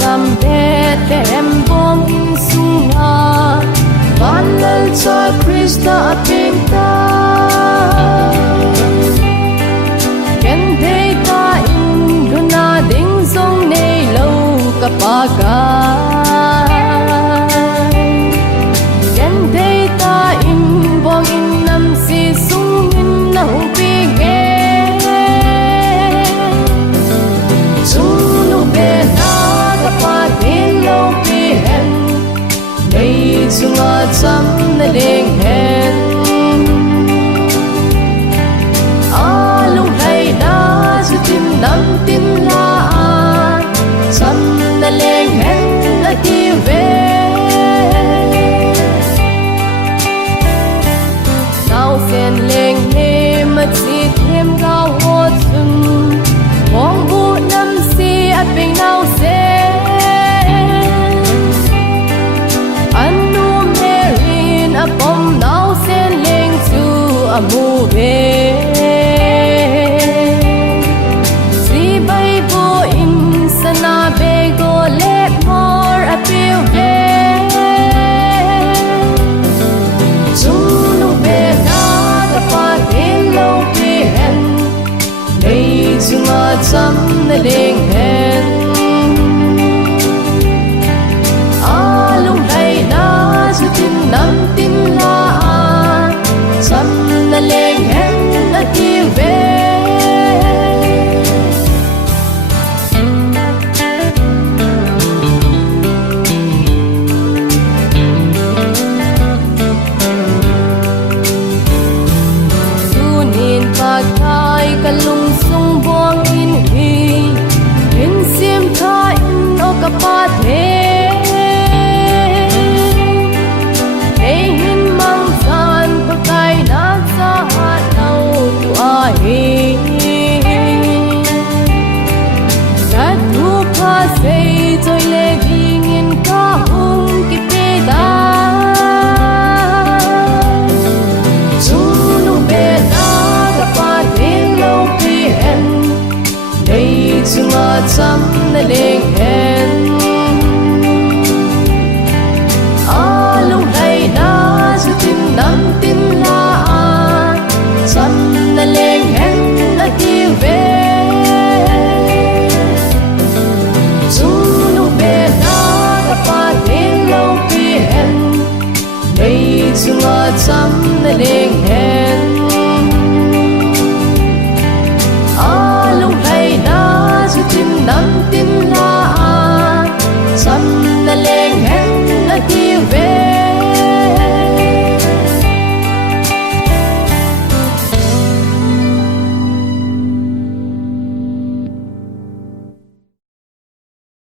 gam Bethlehem bom in sunga Banal cho Krista apimta Ken thei ta in guna ding song nei lo kapaga Ken thei ta in bom in nam si sung in na hu pi ge Sung nu be na kapa tin lo pi hen Nei sunga cham na ding hen Alung hai na su tim nam tim la cham na leng hen na ti ve Now sen leng ne ma chi thêm gao ho chung Mong bu nam si at ping now se Anu merin a bom now sen leng chu a mu ve Si bai bu in sana be go let more a feel ve Chung nu be na ka pa tin lo pi hen Nei chunga cham na leng hen Alung hai na su tim nam tim la cham na leng hen na ti ve Sunin pagkai kalung sung buang in hi In sim tha in o kapat he Hey hin mang san pakai na sa nau tu a he Gat hu pa sei choi le ding in ka hung ki pe da Chung be na ka pa tin lo pi hen Nei chunga cham na leng